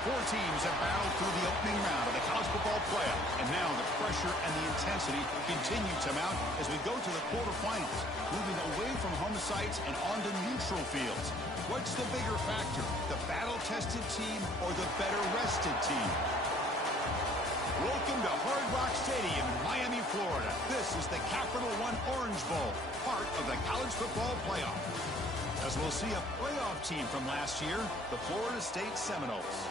Four teams have battled through the opening round of the college football playoff, and now the pressure and the intensity continue to mount as we go to the quarterfinals, moving away from home sites and onto neutral fields. What's the bigger factor, the battle-tested team or the better-rested team? Welcome to Hard Rock Stadium in Miami, Florida. This is the Capital One Orange Bowl, part of the college football playoff. As we'll see a playoff team from last year, the Florida State Seminoles,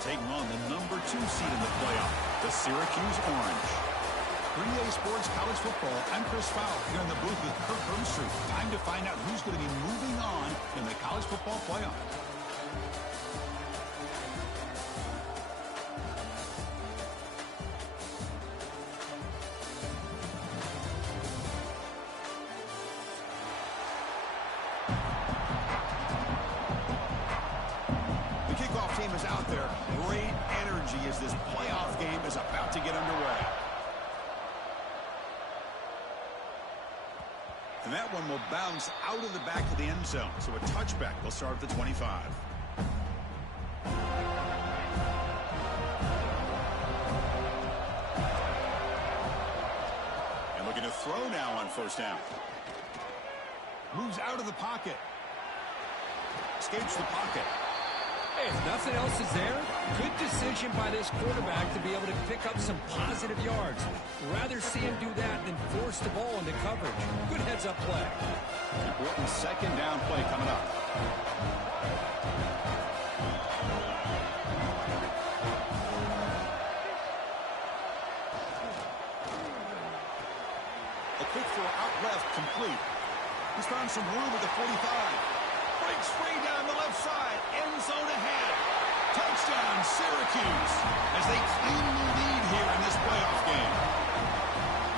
taking on the number 2 seed in the playoff, the Syracuse Orange. 3A Sports College Football, I'm Chris Fowler here in the booth with Kirk Hermstreet. Time to find out who's going to be moving on in the college football playoff. Team is out there. Great energy as this playoff game is about to get underway. And that one will bounce out of the back of the end zone. So a touchback will start at the 25. And looking to throw now on first down. Moves out of the pocket. Escapes the pocket. Hey, if nothing else is there, good decision by this quarterback to be able to pick up some positive yards. Rather see him do that than force the ball into coverage. Good heads-up play. Important second down play coming up. A quick throw out left, complete. He's found some room at the 45. Breaks free down the left side. End zone ahead. Touchdown, Syracuse, as they claim the lead here in this playoff game.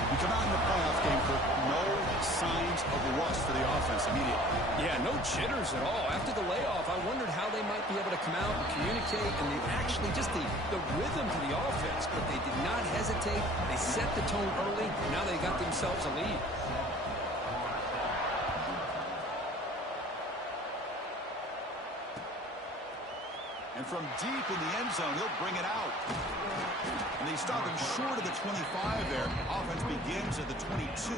We come out in the playoff game for no signs of rust for the offense immediately. Yeah, no jitters at all. After the layoff, I wondered how they might be able to come out and communicate, and they actually just the rhythm to the offense, but they did not hesitate. They set the tone early. Now they got themselves a lead. And from deep in the end zone, he'll bring it out. And they stop him short of the 25 there. Offense begins at the 22.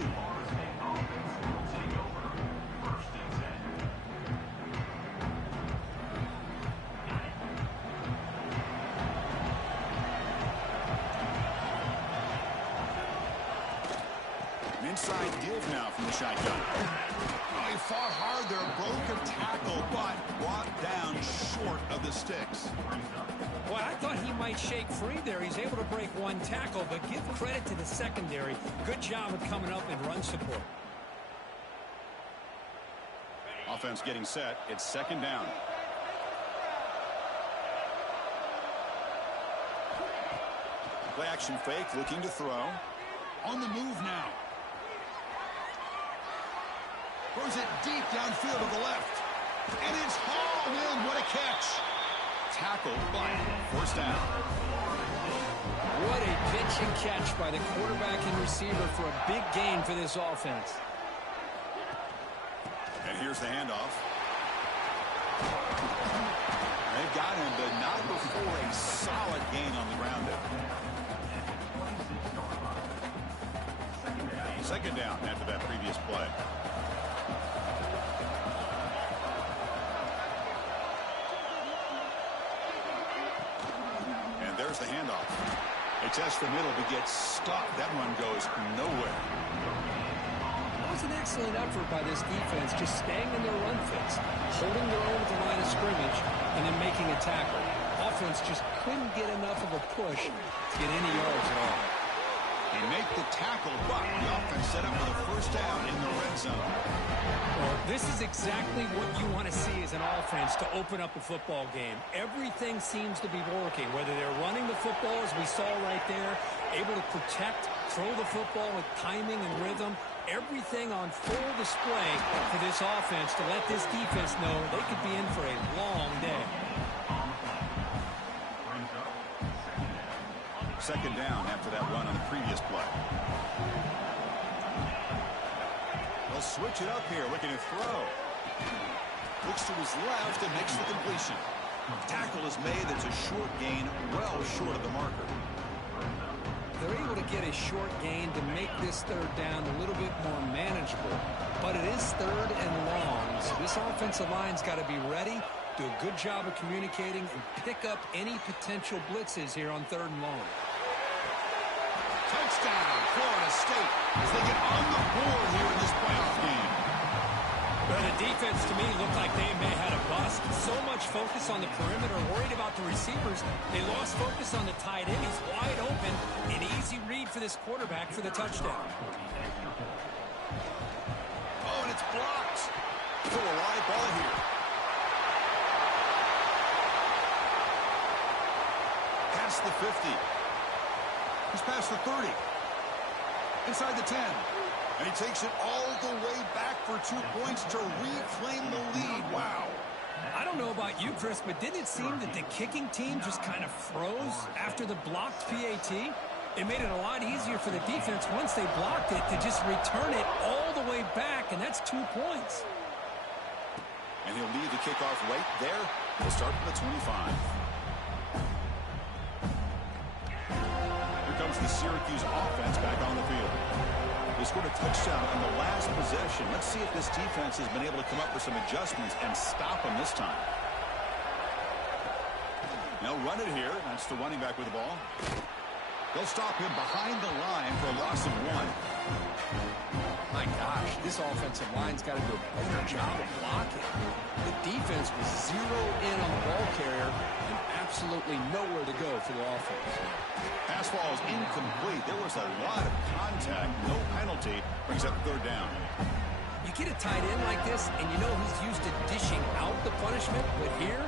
An inside give now from the shotgun. He fought hard there, broke a tackle, but brought down short of the sticks. Well, I thought he might shake free there. He's able to break one tackle, but give credit to the secondary. Good job of coming up and run support. Offense getting set. It's second down. Play action fake, looking to throw. On the move now. Throws it deep downfield to the left. And it's hauled in. What a catch. Tackled by first down. What a pitch and catch by the quarterback and receiver for a big gain for this offense. And here's the handoff. They've got him, but not before a solid gain on the ground there. Second down after that previous play. There's the handoff. They test the middle but gets stuck. That one goes nowhere. That was an excellent effort by this defense, just staying in their run fits, holding their own at the line of scrimmage, and then making a tackle. Offense just couldn't get enough of a push to get any yards at all. They make the tackle, but the offense set up for the first down in the red zone. Well, this is exactly what you want to see as an offense to open up a football game. Everything seems to be working, whether they're running the football, as we saw right there, able to protect, throw the football with timing and rhythm. Everything on full display for this offense to let this defense know they could be in for a long day. Second down after that run on the previous play. They'll switch it up here, looking to throw. Looks to his left and makes the completion. Tackle is made. That's a short gain, well short of the marker. They're able to get a short gain to make this third down a little bit more manageable. But it is third and long, so this offensive line's got to be ready, do a good job of communicating, and pick up any potential blitzes here on third and long. Touchdown, Florida State, as they get on the board here in this playoff game. Well, the defense, to me, looked like they may have had a bust. So much focus on the perimeter, worried about the receivers. They lost focus on the tight end. He's wide open. An easy read for this quarterback for the touchdown. Oh, and it's blocked. Still a live ball here. Past the 50. He's past the 30. Inside the 10. And he takes it all the way back for 2 points to reclaim the lead. Wow. I don't know about you, Chris, but didn't it seem that the kicking team just kind of froze after the blocked PAT? It made it a lot easier for the defense once they blocked it to just return it all the way back, and that's 2 points. And he'll leave the kickoff right there. He'll start from the 25. Here comes the Syracuse offense back on the field. They scored a touchdown on the last possession. Let's see if this defense has been able to come up with some adjustments and stop them this time. They'll run it here. That's the running back with the ball. They'll stop him behind the line for a loss of 1. My gosh, this offensive line's got to do a better job of blocking. The defense was zeroed in on the ball carrier and absolutely nowhere to go for the offense. Pass ball is incomplete. There was a lot of contact. No penalty. Brings up third down. You get a tight end like this, and you know he's used to dishing out the punishment, but here,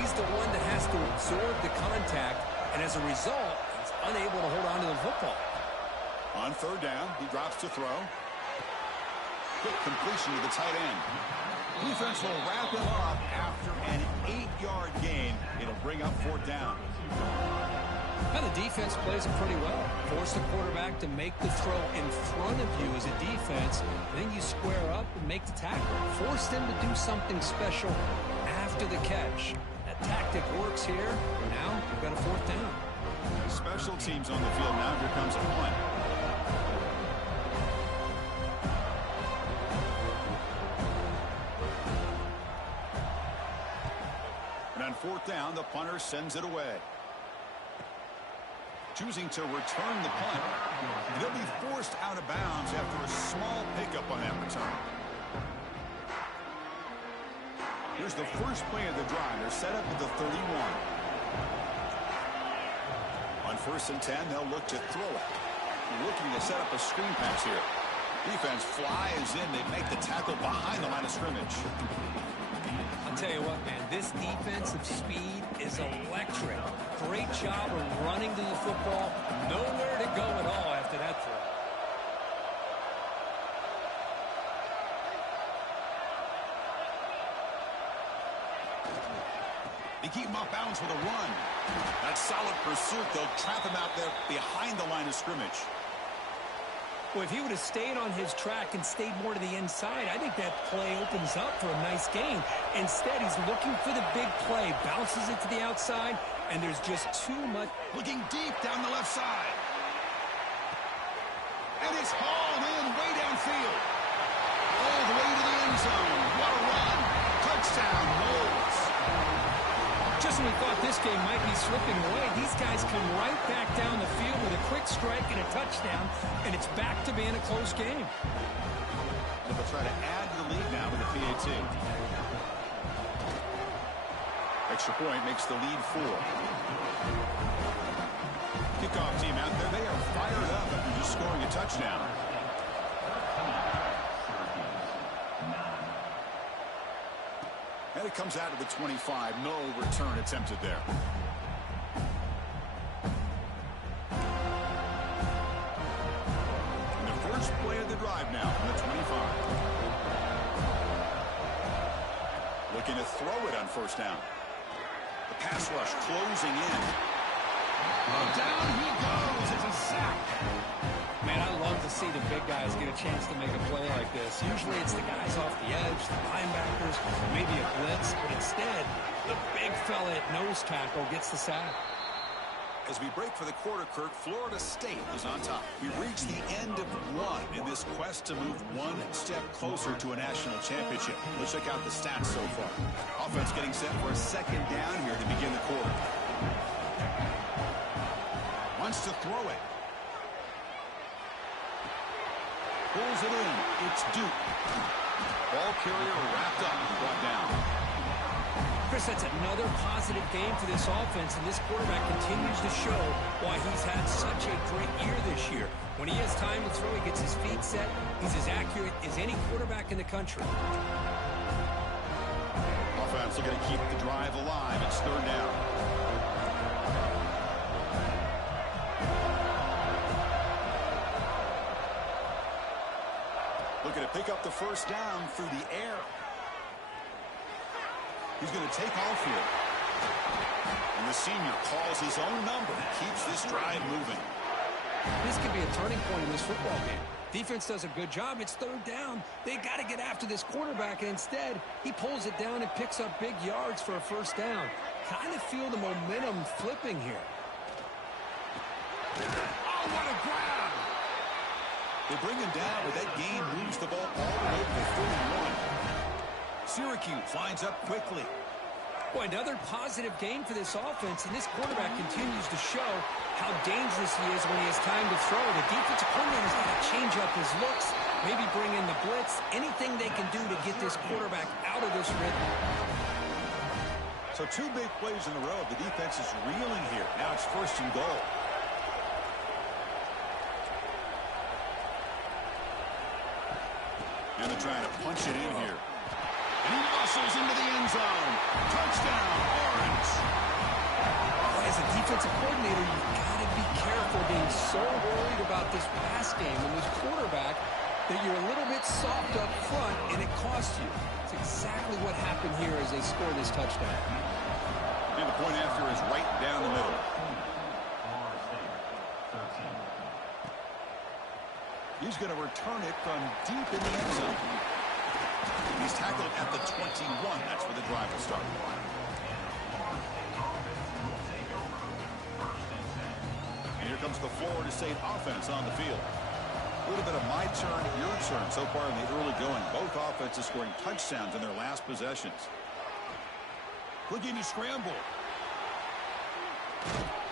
he's the one that has to absorb the contact, and as a result, he's unable to hold on to the football. On third down, he drops to throw. Quick completion to the tight end. Defense will wrap him up after an 8-yard gain. It'll bring up fourth down. Now the defense plays it pretty well. Force the quarterback to make the throw in front of you as a defense. Then you square up and make the tackle. Force them to do something special after the catch. That tactic works here. Now we've got a fourth down. Special teams on the field now. Here comes a punt. And on fourth down, the punter sends it away. Choosing to return the punt. They'll be forced out of bounds after a small pickup on that return. Here's the first play of the drive. They're set up at the 31. On first and 10, they'll look to throw it. Looking to set up a screen pass here. Defense flies in. They make the tackle behind the line of scrimmage. I'll tell you what, man, this defensive speed is electric. Great job of running to the football. Nowhere to go at all after that throw. They keep him off balance with a run. That solid pursuit, they'll trap him out there behind the line of scrimmage. Well, if he would have stayed on his track and stayed more to the inside, I think that play opens up for a nice gain. Instead, he's looking for the big play, bounces it to the outside, and there's just too much. Looking deep down the left side. And it's hauled in way downfield. All the way to the end zone. What a run. Touchdown, Wolves. Just when we thought this game might be slipping away, these guys come right back down the field with a quick strike and a touchdown, and it's back to being a close game. They'll try to add to the lead now with a PAT. Extra point makes the lead 4. Kickoff team out there, they are fired up after just scoring a touchdown. And it comes out to the 25. No return attempted there. And the first play of the drive now on the 25. Looking to throw it on first down. The pass rush closing in. Oh, down he goes. It's a sack. Man, I love to see the big guys get a chance to make a play like this. Usually it's the guys off the edge, the linebackers, maybe a blitz, but instead, the big fella at nose tackle gets the sack. As we break for the quarter, Kirk, Florida State is on top. We've reached the end of one in this quest to move one step closer to a national championship. Let's check out the stats so far. Offense getting set for a second down here to begin the quarter. Wants to throw it. Pulls it in. It's Duke. Ball carrier wrapped up and brought down. Chris, that's another positive game for this offense, and this quarterback continues to show why he's had such a great year this year. When he has time to throw, he gets his feet set. He's as accurate as any quarterback in the country. Offense looking to keep the drive alive. It's third down. Looking to pick up the first down through the air. He's going to take off here. And the senior calls his own number. Keeps this drive moving. This could be a turning point in this football game. Defense does a good job. It's third down. They got to get after this quarterback, and instead, he pulls it down and picks up big yards for a first down. Kind of feel the momentum flipping here. Oh, what a grab! They bring him down, but that gain moves the ball all the way to the 31. Syracuse lines up quickly. Boy, another positive game for this offense, and this quarterback continues to show how dangerous he is when he has time to throw. The defensive coordinator's got to change up his looks, maybe bring in the blitz, anything they can do to get this quarterback out of this rhythm. So two big plays in a row. The defense is reeling here. Now it's first and goal. And they're trying to punch it in here. And he muscles into the end zone. Touchdown, Orange. As a defensive coordinator, you've got to be careful being so worried about this pass game and this quarterback that you're a little bit soft up front, and it costs you. It's exactly what happened here as they score this touchdown. And the point after is right down the middle. He's going to return it from deep in the end zone. He's tackled at the 21. That's where the drive will start. And here comes the Florida State offense on the field. A little bit of my turn, your turn so far in the early going. Both offenses scoring touchdowns in their last possessions. Looking to scramble.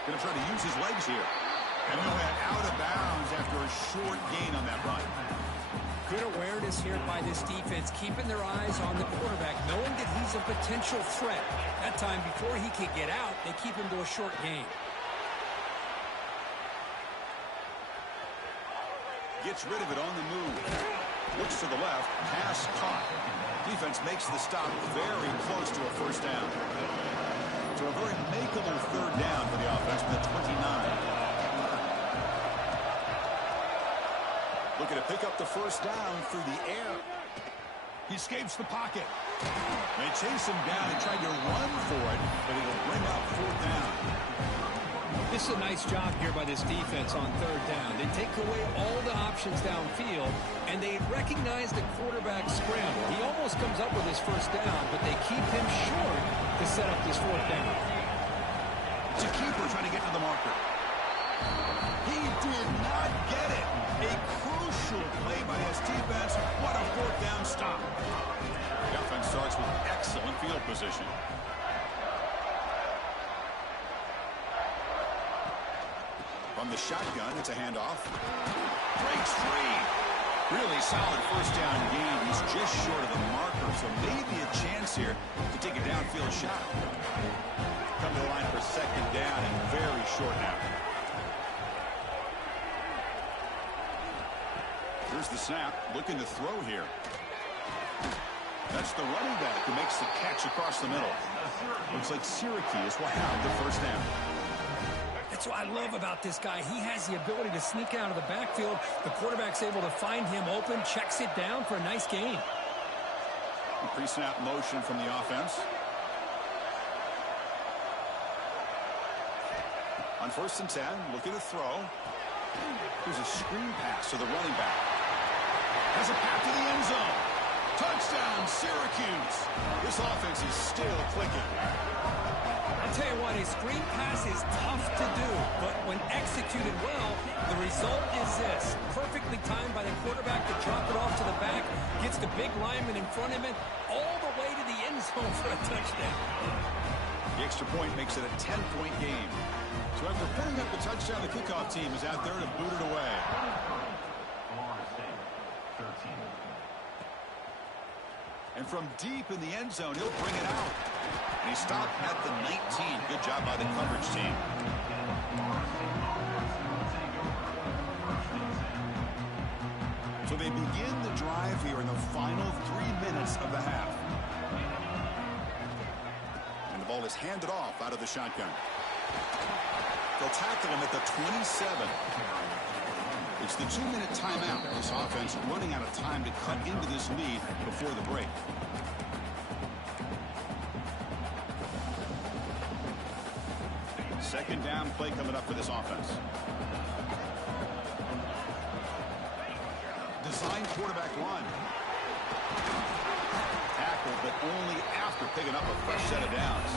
Going to try to use his legs here. And he'll head out of bounds after a short gain on that run. Good awareness here by this defense, keeping their eyes on the quarterback, knowing that he's a potential threat. That time, before he can get out, they keep him to a short gain. Gets rid of it on the move. Looks to the left. Pass caught. Defense makes the stop very close to a first down. So a very makeable third down for the offense from the 29. Looking to pick up the first down through the air. He escapes the pocket. They chase him down and try to run for it, but it'll bring up fourth down. This is a nice job here by this defense on third down. They take away all the options downfield, and they recognize the quarterback scramble. He almost comes up with his first down, but they keep him short to set up this fourth down. It's a keeper trying to get to the marker. He did not get it. A crucial play by his defense. What a fourth down stop. The offense starts with excellent field position. From the shotgun, it's a handoff. Breaks free. Really solid first down gain. He's just short of the marker, so maybe a chance here to take a downfield shot. Come to the line for second down and very short now. Here's the snap, looking to throw here. That's the running back who makes the catch across the middle. Looks like Syracuse will have the first down. That's what I love about this guy. He has the ability to sneak out of the backfield. The quarterback's able to find him open, checks it down for a nice gain. Pre-snap motion from the offense. On 1st and 10, looking to throw. Here's a screen pass to the running back. Has a path to the end zone. Touchdown, Syracuse. This offense is still clicking. a screen pass is tough to do, but when executed well, the result is this. Perfectly timed by the quarterback to drop it off to the back, gets the big lineman in front of him, all the way to the end zone for a touchdown. The extra point makes it a 10-point game. So after putting up the touchdown, the kickoff team is out there to boot it away. And from deep in the end zone, he'll bring it out. And he stopped at the 19. Good job by the coverage team. So they begin the drive here in the final 3 minutes of the half. And the ball is handed off out of the shotgun. They'll tackle him at the 27. It's the 2-minute timeout. This offense running out of time to cut into this lead before the break. Second down play coming up for this offense. Design quarterback run. Tackle, but only after picking up a fresh set of downs.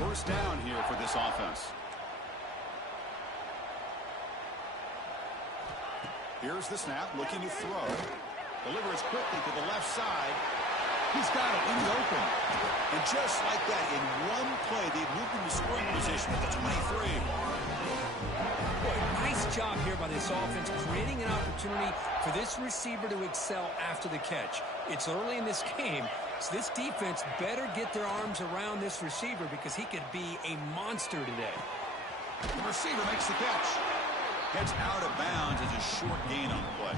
First down here for this offense. Here's the snap, looking to throw. Delivers quickly to the left side. He's got it in the open. And just like that, in one play, they've moved into scoring position at the 23. Boy, nice job here by this offense, creating an opportunity for this receiver to excel after the catch. It's early in this game, so this defense better get their arms around this receiver because he could be a monster today. The receiver makes the catch. Heads out of bounds as a short gain on the play.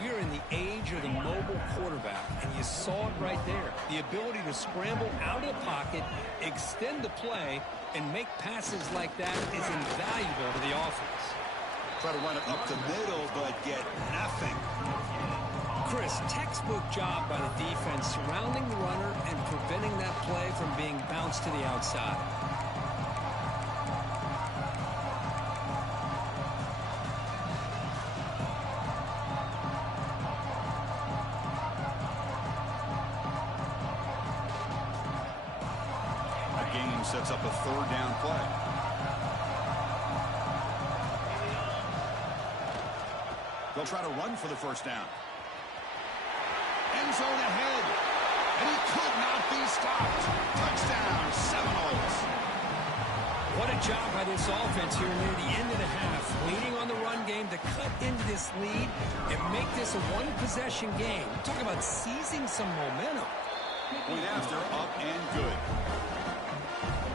We're in the age of the mobile quarterback, and you saw it right there. The ability to scramble out of the pocket, extend the play, and make passes like that is invaluable to the offense. Try to run it up the middle, but get nothing. Chris, textbook job by the defense surrounding the runner and preventing that play from being bounced to the outside. Sets up a third down play. They'll try to run for the first down. End zone ahead. And he could not be stopped. Touchdown, Seminoles. What a job by this offense here near the end of the half. Leaning on the run game to cut into this lead and make this a one-possession game. Talk about seizing some momentum. Point after, up and good.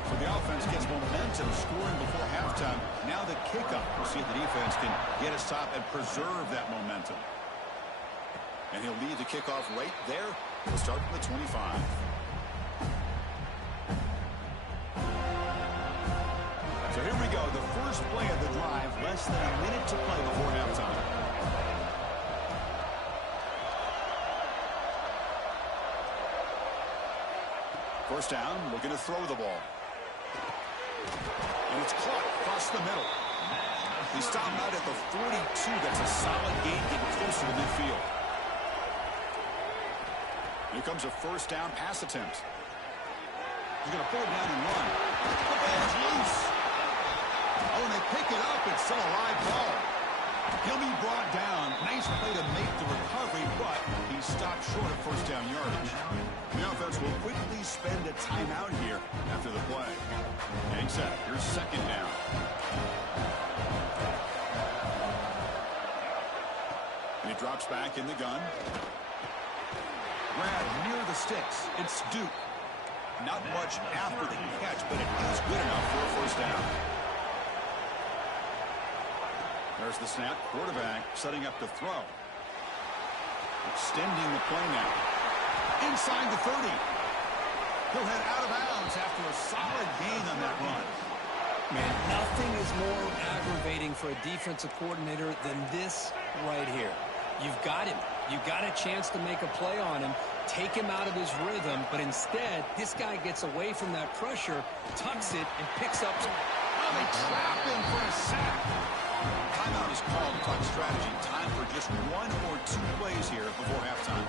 So the offense gets momentum scoring before halftime. Now the kickoff. We'll see if the defense can get a stop and preserve that momentum. And he'll lead the kickoff right there. We'll start from the 25. So here we go. The first play of the drive. Less than a minute to play before halftime. First down, looking to throw the ball. And it's caught across the middle. He stopped out at the 42. That's a solid gain, getting closer to midfield. Here comes a first down pass attempt. He's going to pull it down and run. The ball is loose. Oh, and they pick it up. It's still a live ball. He'll be brought down. Nice play to make the recovery, but he stopped short of first down yardage. The offense will quickly spend a timeout here after the play. Getting set. Here's second down. And he drops back in the gun. Grab near the sticks. It's Duke. Not much after the catch, but it is good enough for a first down. There's the snap. Quarterback setting up to throw. Extending the play now. Inside the 30. He'll head out of bounds after a solid gain on that run. Man, nothing is more aggravating for a defensive coordinator than this right here. You've got him. You've got a chance to make a play on him, take him out of his rhythm, but instead, this guy gets away from that pressure, tucks it, and picks up some... Oh, they trap him for a sack. Timeout is called. Talk strategy. Time for just one or two plays here before halftime.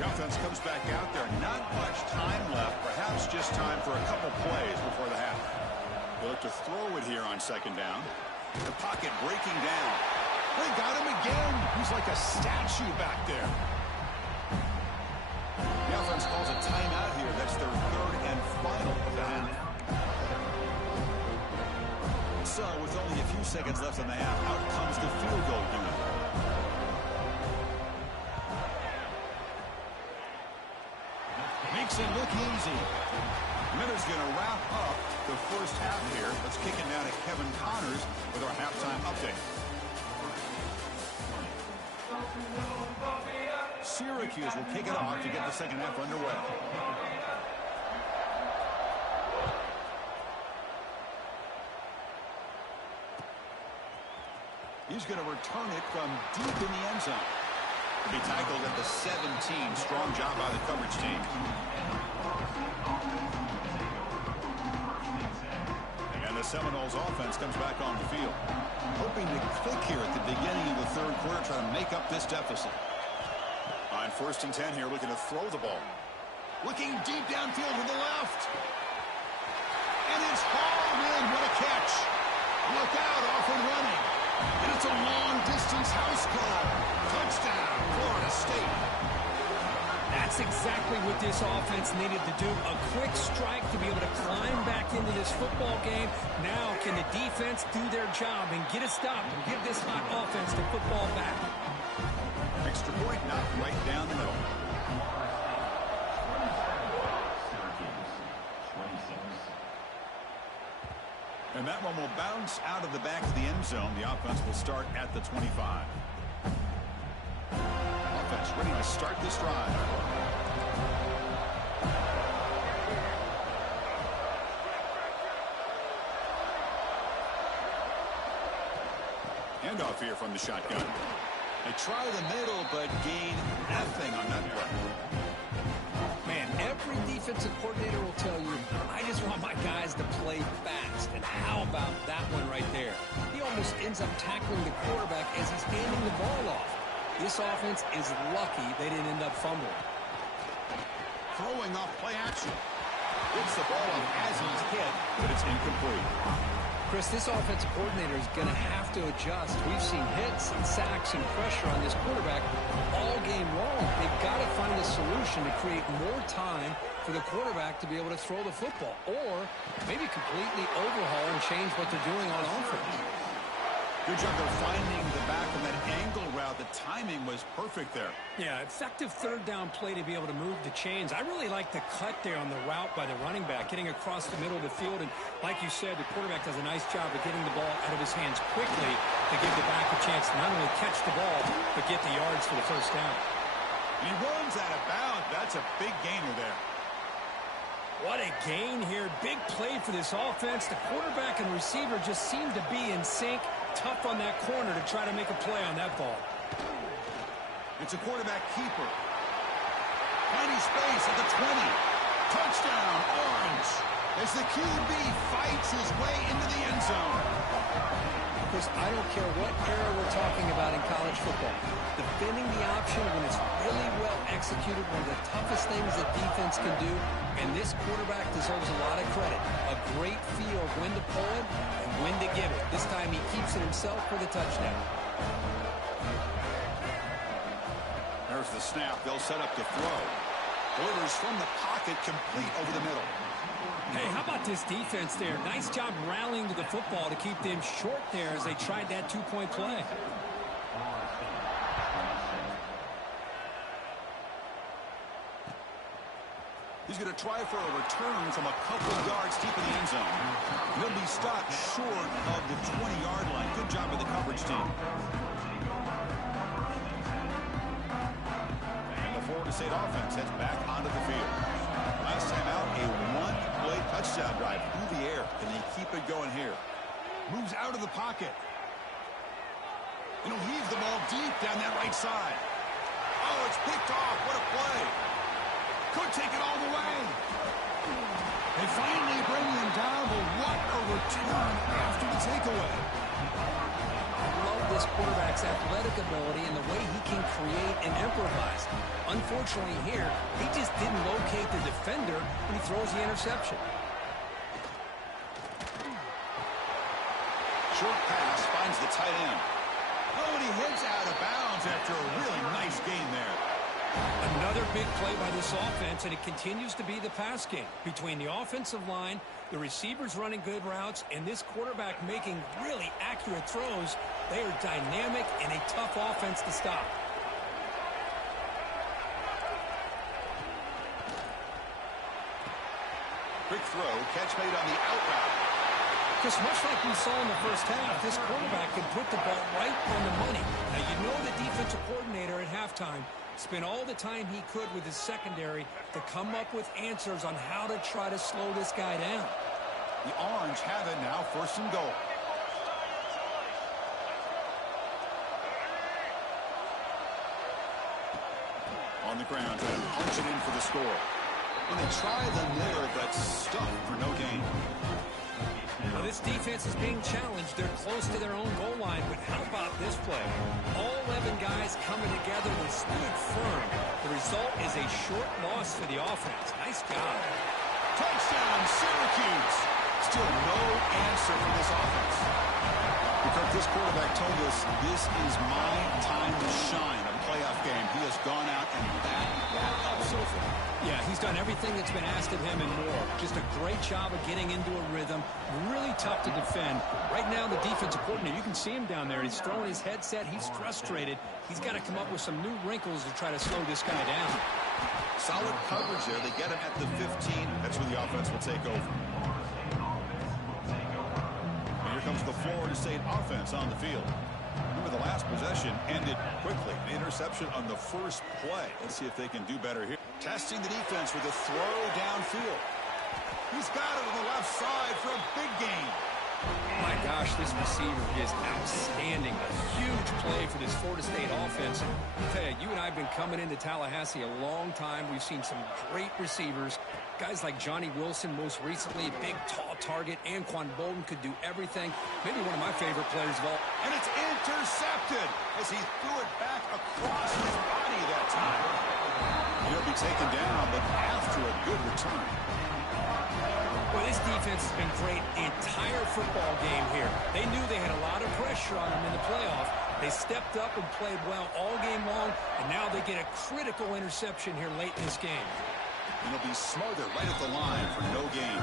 The offense comes back out there. Not much time left. Perhaps just time for a couple plays before the half. They'll look to throw it here on second down. The pocket breaking down. They got him again. He's like a statue back there. The offense calls a timeout here. That's their third and final of the half. So with only a few seconds left in the half, out comes the field goal unit. Makes it look easy. Miller's going to wrap up the first half here. Let's kick it down to Kevin Connors with our halftime update. Syracuse will kick it off to get the second half underway. He's going to return it from deep in the end zone. He tackled at the 17. Strong job by the coverage team. And the Seminoles offense comes back on the field. Hoping to click here at the beginning of the third quarter, trying to make up this deficit. On 1st and 10 here, looking to throw the ball. Looking deep downfield to the left. And it's hauled in. What a catch. Look out, off and running. And it's a long-distance house call. Touchdown, Florida State. That's exactly what this offense needed to do. A quick strike to be able to climb back into this football game. Now can the defense do their job and get a stop and give this hot offense the football back? Extra point, not right down the middle. And that one will bounce out of the back of the end zone. The offense will start at the 25. Offense ready to start this drive. Handoff here from the shotgun. They try the middle, but gain nothing on that play. Man, every defensive coordinator will tell you, I just want my guys to play fast. And how about that one right there? He almost ends up tackling the quarterback as he's handing the ball off. This offense is lucky they didn't end up fumbling. Throwing off play action. Gets the ball up as he's hit, but it's incomplete. Chris, this offensive coordinator is going to have to adjust. We've seen hits and sacks and pressure on this quarterback all game long. They've got to find a solution to create more time for the quarterback to be able to throw the football, or maybe completely overhaul and change what they're doing on offense. Good job of finding the back of that angle route. The timing was perfect there. Yeah, effective third down play to be able to move the chains. I really like the cut there on the route by the running back, getting across the middle of the field. And like you said, the quarterback does a nice job of getting the ball out of his hands quickly to give the back a chance to not only catch the ball, but get the yards for the first down. He runs out of bounds. That's a big gainer there. What a gain here. Big play for this offense. The quarterback and receiver just seem to be in sync. Tough on that corner to try to make a play on that ball. It's a quarterback keeper. Tiny space at the 20. Touchdown, Orange. As the QB fights his way into the end zone. Chris, I don't care what era we're talking about in college football. Defending the option when it's really well executed, one of the toughest things that defense can do, and this quarterback deserves a lot of credit. A great feel of when to pull it and when to give it. This time he keeps it himself for the touchdown. There's the snap. They'll set up to throw. Delivers from the pocket, complete over the middle. Hey, how about this defense there? Nice job rallying to the football to keep them short there as they tried that two-point play. He's going to try for a return from a couple of yards deep in the end zone. He'll be stopped short of the 20-yard line. Good job by the coverage team. And the Florida State offense heads back onto the field. Last time out, a one-play touchdown drive through the air. Can they keep it going here? Moves out of the pocket. And he'll heave the ball deep down that right side. Oh, it's picked off. What a play. Could take it all the way. They finally bring him down, but what a return after the takeaway. I love this quarterback's athletic ability and the way he can create and improvise. Unfortunately here, he just didn't locate the defender when he throws the interception. Short pass finds the tight end. Oh, and he heads out of bounds after a really nice gain there. Another big play by this offense, and it continues to be the pass game. Between the offensive line, the receivers running good routes, and this quarterback making really accurate throws, they are dynamic and a tough offense to stop. Quick throw, catch made on the out route. Because much like we saw in the first half, this quarterback can put the ball right on the money. Now, you know the defensive coordinator at halftime spent all the time he could with his secondary to come up with answers on how to try to slow this guy down. The Orange have it now, first and goal. On the ground, trying to punch it in for the score. And they try the middle, but stuck for no gain. Well, this defense is being challenged. They're close to their own goal line, but how about this play? All 11 guys coming together. They stood firm. The result is a short loss for the offense. Nice job. Touchdown, Syracuse. Still no answer for this offense. Because this quarterback told us this is my time to shine, a playoff game. He has gone out and backed that up so far. Yeah, he's done everything that's been asked of him and more. Just a great job of getting into a rhythm. Really tough to defend. Right now, the defensive coordinator, you can see him down there. He's throwing his headset. He's frustrated. He's got to come up with some new wrinkles to try to slow this guy down. Solid coverage there. They get him at the 15. That's where the offense will take over. And here comes the Florida State offense on the field. Remember, the last possession ended quickly. An interception on the first play. Let's see if they can do better here. Testing the defense with a throw downfield. He's got it on the left side for a big gain. My gosh, this receiver is outstanding. A huge play for this Florida State offense. I'll tell you, you and I have been coming into Tallahassee a long time. We've seen some great receivers. Guys like Johnny Wilson, most recently, a big, tall target. Anquan Bolden could do everything. Maybe one of my favorite players of all. And it's intercepted as he threw it back across his body that time. He'll be taken down, but after a good return. Well, this defense has been great the entire football game here. They knew they had a lot of pressure on them in the playoff. They stepped up and played well all game long, and now they get a critical interception here late in this game. And it'll be smothered right at the line for no gain.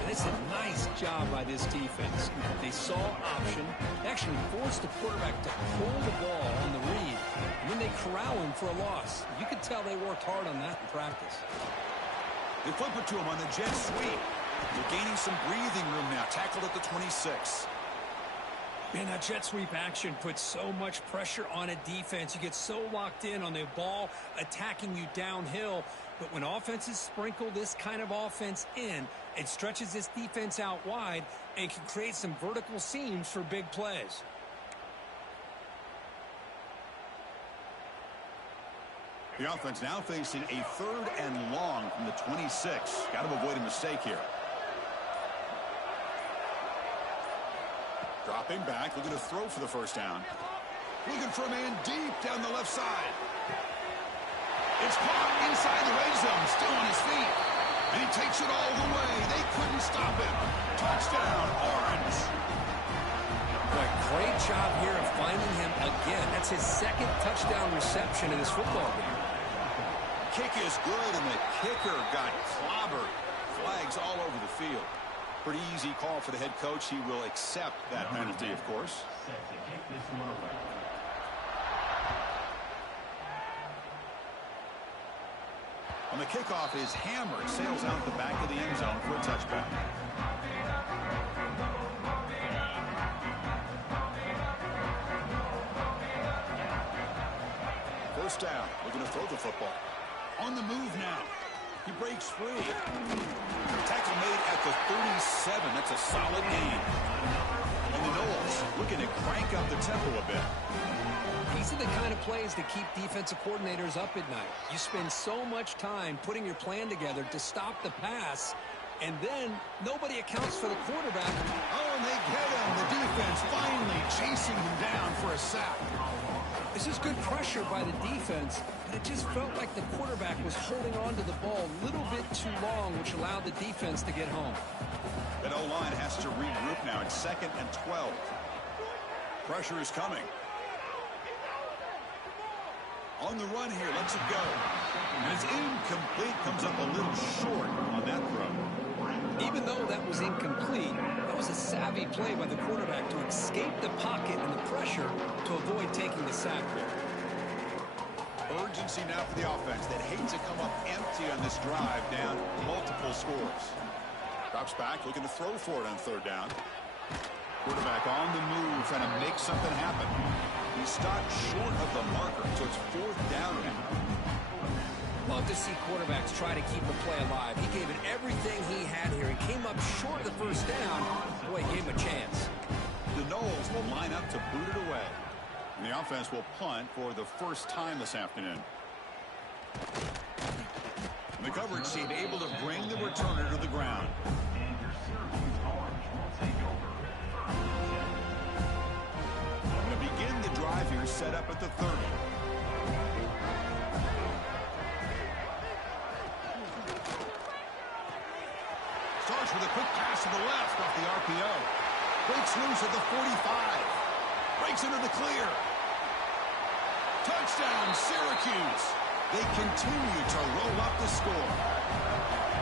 And it's a nice job by this defense. They saw option, actually forced the quarterback to pull the ball on the read, and then they corral him for a loss. You could tell they worked hard on that in practice. They flip it to him on the jet sweep. They're gaining some breathing room now. Tackled at the 26. Man, that jet sweep action puts so much pressure on a defense. You get so locked in on the ball attacking you downhill. But when offenses sprinkle this kind of offense in, it stretches this defense out wide and can create some vertical seams for big plays. The offense now facing a 3rd and long from the 26. Got to avoid a mistake here. Dropping back, looking to throw for the first down. Looking for a man deep down the left side. It's caught inside the red zone, still on his feet. And he takes it all the way. They couldn't stop him. Touchdown, Orange. A great job here of finding him again. That's his 2nd touchdown reception in this football game. Kick is good, and the kicker got clobbered. Flags all over the field. Pretty easy call for the head coach. He will accept that penalty, of course. On the kickoff, his hammer sails out the back of the end zone for a touchback. First down, looking to throw the football. On the move now. He breaks free. Tackle made at the 37. That's a solid gain. And the Noles looking to crank up the tempo a bit. These are the kind of plays that keep defensive coordinators up at night. You spend so much time putting your plan together to stop the pass, and then nobody accounts for the quarterback. Oh, and they get him. The defense finally chasing him down for a sack. This is good pressure by the defense, but it just felt like the quarterback was holding on to the ball a little bit too long, which allowed the defense to get home. That O-line has to regroup now. It's 2nd and 12. Pressure is coming. On the run here, lets it go. And it's incomplete, comes up a little short on that throw. Even though that was incomplete, that was a savvy play by the quarterback to escape the pocket and the pressure to avoid taking the sack there. Urgency now for the offense that hates to come up empty on this drive, down multiple scores. Drops back, looking to throw for it on 3rd down. Quarterback on the move, trying to make something happen. He stopped short of the marker, so it's 4th down now. Love to see quarterbacks try to keep the play alive. He gave it everything he had here. He came up short of the 1st down. Boy, he gave him a chance. The Knowles will line up to boot it away. And the offense will punt for the first time this afternoon. And the coverage team able to bring the returner to the ground. Going to begin the drive here, set up at the 30. Starts with a quick pass to the left off the RPO. Breaks loose at the 45. Breaks into the clear. Touchdown, Syracuse. They continue to roll up the score.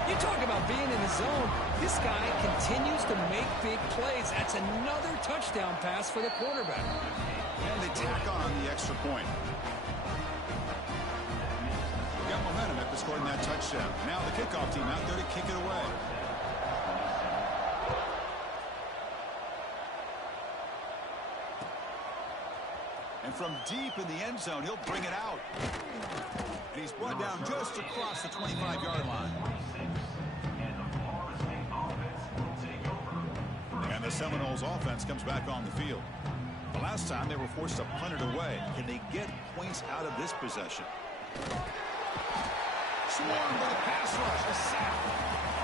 You talk about being in the zone. This guy continues to make big plays. That's another touchdown pass for the quarterback. And they tack on the extra point. We got momentum after scoring that touchdown. Now the kickoff team out there to kick it away. And from deep in the end zone, he'll bring it out. And he's brought down just across the 25-yard line. And the Seminoles offense comes back on the field. The last time they were forced to punt it away. Can they get points out of this possession? Swarmed by the pass rush, a sack.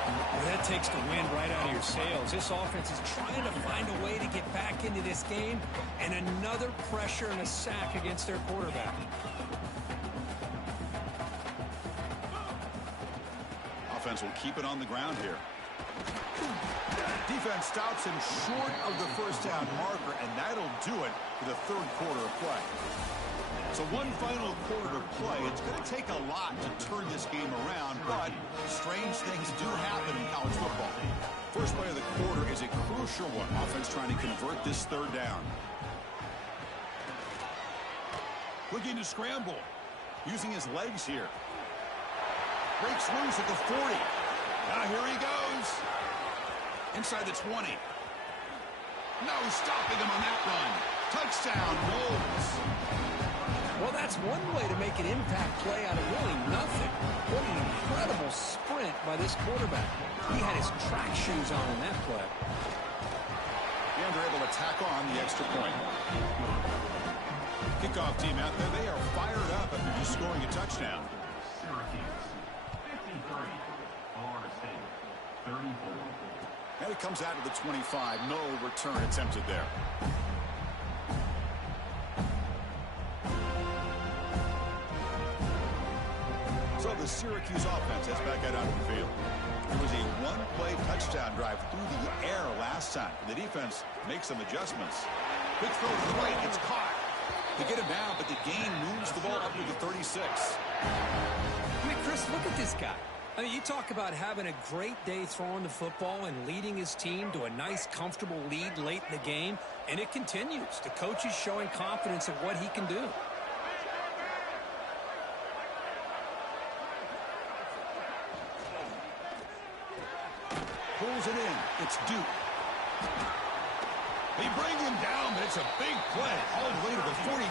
Well, that takes the wind right out of your sails. This offense is trying to find a way to get back into this game, and another pressure and a sack against their quarterback. Offense will keep it on the ground here. Defense stops him short of the 1st down marker, and that'll do it for the 3rd quarter of play. So one final quarter to play. It's going to take a lot to turn this game around, but strange things do happen in college football. First play of the quarter is a crucial one. Offense trying to convert this 3rd down. Looking to scramble. Using his legs here. Breaks loose at the 40. Now here he goes. Inside the 20. No stopping him on that run. Touchdown, Knowles. Well, that's one way to make an impact play out of really nothing. What an incredible sprint by this quarterback. He had his track shoes on in that play. And they're able to tack on the extra point. Kickoff team out there, they are fired up after just scoring a touchdown. Syracuse, 53. Florida State, 34. And it comes out to the 25. No return attempted there. So the Syracuse offense heads back out onto the field. It was a one-play touchdown drive through the air last time. The defense makes some adjustments. Quick throw to the right. It's caught. They get him down, but the gain moves the ball up to the 36. I mean, Chris, look at this guy. I mean, you talk about having a great day throwing the football and leading his team to a nice, comfortable lead late in the game, and it continues. The coach is showing confidence of what he can do. Pulls it in. It's Duke. They bring him down, but it's a big play all the way to the 43.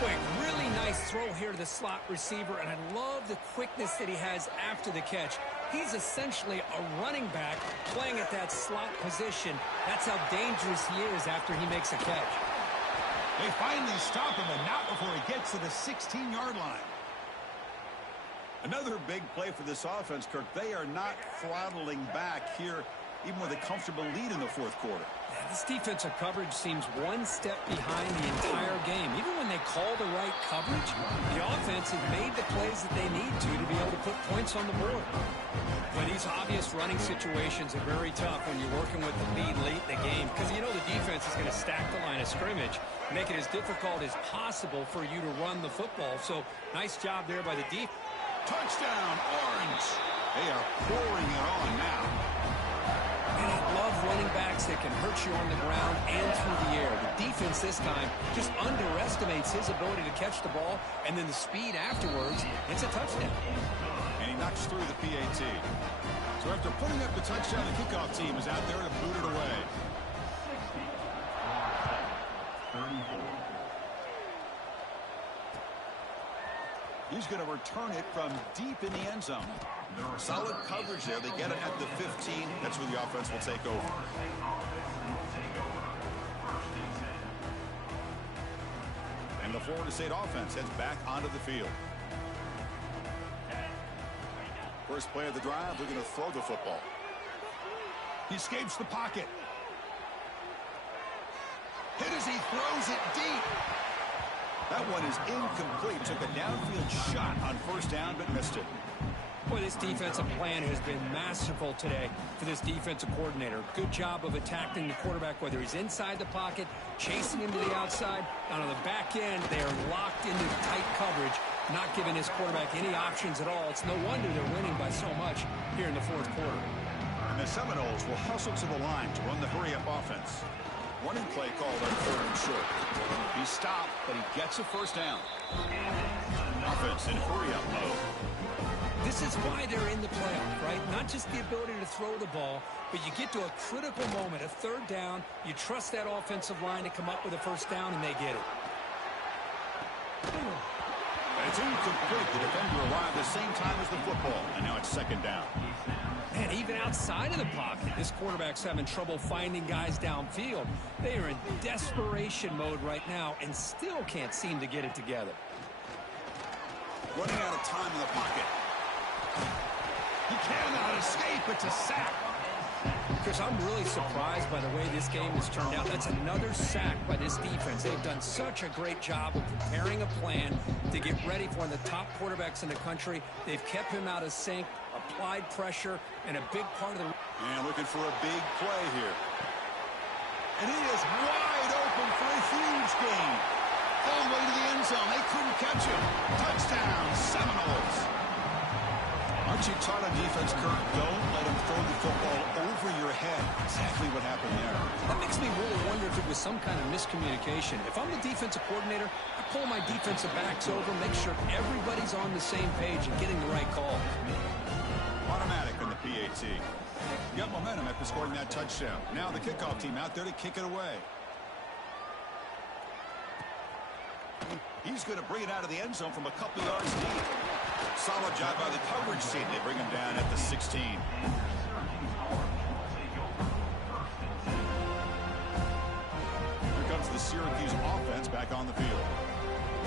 Boy, really nice throw here to the slot receiver, and I love the quickness that he has after the catch. He's essentially a running back playing at that slot position. That's how dangerous he is after he makes a catch. They finally stop him, and not before he gets to the 16-yard line. Another big play for this offense, Kirk. They are not throttling back here, even with a comfortable lead in the fourth quarter. Yeah, this defensive coverage seems one step behind the entire game. Even when they call the right coverage, the offense has made the plays that they need to be able to put points on the board. But these obvious running situations are very tough when you're working with the lead late in the game, because you know the defense is going to stack the line of scrimmage, make it as difficult as possible for you to run the football. So nice job there by the defense. Touchdown, Orange. They are pouring it on now. And I love running backs that can hurt you on the ground and through the air. The defense this time just underestimates his ability to catch the ball, and then the speed afterwards, it's a touchdown. And he knocks through the PAT. So after putting up the touchdown, the kickoff team is out there to boot it away. 34. He's going to return it from deep in the end zone. Solid coverage there. They get it at the 15. That's where the offense will take over. And the Florida State offense heads back onto the field. First play of the drive, they're going to throw the football. He escapes the pocket. Hit as he throws it deep. That one is incomplete. Took a downfield shot on first down, but missed it. Boy, this defensive plan has been masterful today for this defensive coordinator. Good job of attacking the quarterback, whether he's inside the pocket, chasing him to the outside. And on the back end, they are locked into tight coverage, not giving his quarterback any options at all. It's no wonder they're winning by so much here in the fourth quarter. And the Seminoles will hustle to the line to run the hurry-up offense. Running play called on third and short. He stopped, but he gets a first down. Offense in hurry-up mode. This is why they're in the playoff, right? Not just the ability to throw the ball, but you get to a critical moment, a third down. You trust that offensive line to come up with a first down, and they get it. And it's incomplete. The defender arrived the same time as the football, and now it's second down. And even outside of the pocket, this quarterback's having trouble finding guys downfield. They are in desperation mode right now and still can't seem to get it together. Running out of time in the pocket. He cannot escape. It's a sack. Chris, I'm really surprised by the way this game has turned out. That's another sack by this defense. They've done such a great job of preparing a plan to get ready for one of the top quarterbacks in the country. They've kept him out of sync, applied pressure, and a big part of the... And looking for a big play here. And he is wide open for a huge gain. All the way to the end zone. They couldn't catch him. Touchdown, Seminoles. Aren't you taught on defense, Kurt? Don't let him throw the football over your head. Exactly what happened there. That makes me really wonder if it was some kind of miscommunication. If I'm the defensive coordinator, I pull my defensive backs over, make sure everybody's on the same page and getting the right call. Automatic on the PAT. Got momentum after scoring that touchdown. Now the kickoff team out there to kick it away. He's going to bring it out of the end zone from a couple yards deep. Solid job by the coverage team. They bring him down at the 16. Here comes the Syracuse offense back on the field.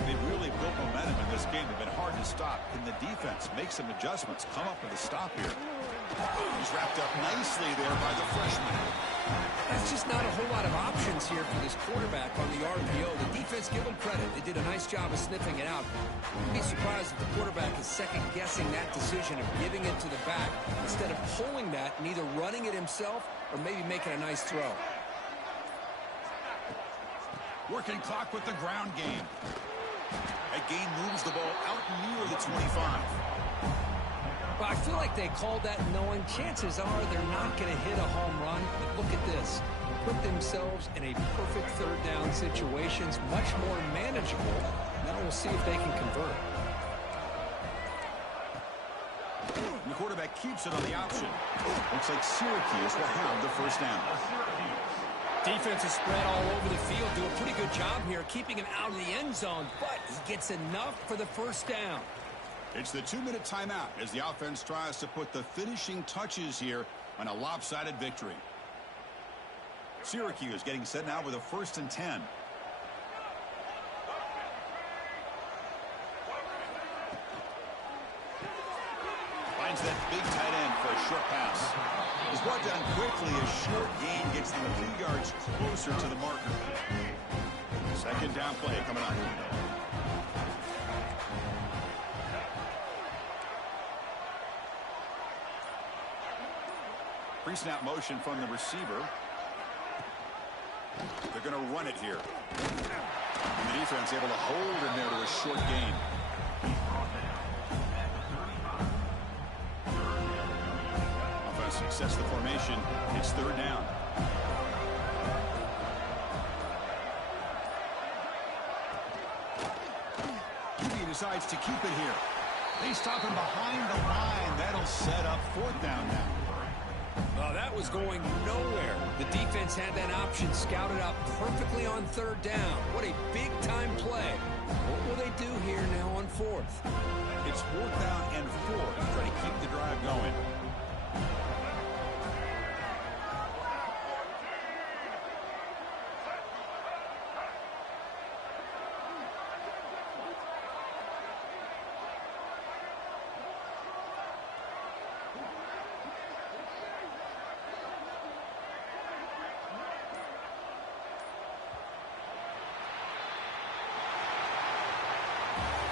They've really built momentum in this game. They've been hard to stop. Can the defense make some adjustments? Come up with a stop here. He's wrapped up nicely there by the freshman. That's just not a whole lot of options here for this quarterback on the RPO. The defense, give them credit. They did a nice job of sniffing it out. I'd be surprised if the quarterback is second-guessing that decision of giving it to the back instead of pulling that and either running it himself or maybe making a nice throw. Working clock with the ground game. That game moves the ball out near the 25. But I feel like they called that knowing chances are they're not going to hit a home run. But look at this. Put themselves in a perfect third down situations, much more manageable. Now we'll see if they can convert. The quarterback keeps it on the option. Looks like Syracuse will have the first down. Defense is spread all over the field. Do a pretty good job here keeping him out of the end zone, but he gets enough for the first down. It's the 2-minute timeout as the offense tries to put the finishing touches here on a lopsided victory. Syracuse getting set now with a 1st and 10. Finds that big tight end for a short pass. He's brought down quickly. A short gain gets them a few yards closer to the marker. Second down play coming up. Pre-snap motion from the receiver. They're going to run it here. And the defense able to hold him there to a short gain. Offense success the formation. It's third down. He decides to keep it here. They stop him behind the line. That'll set up fourth down now. Oh, that was going nowhere. The defense had that option scouted out perfectly on third down. What a big-time play. What will they do here now on fourth? It's fourth down and 4 to try to keep the drive going.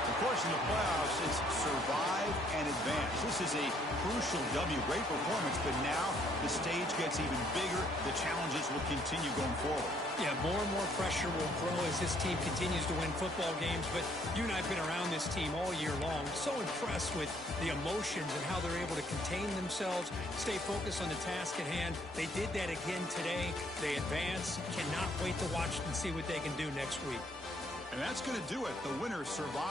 Of course, in the playoffs, it's survive and advance. This is a crucial W. Great performance, but now the stage gets even bigger. The challenges will continue going forward. Yeah, more and more pressure will grow as this team continues to win football games. But you and I have been around this team all year long. So impressed with the emotions and how they're able to contain themselves, stay focused on the task at hand. They did that again today. They advance. Cannot wait to watch and see what they can do next week. And that's going to do it. The winner survives.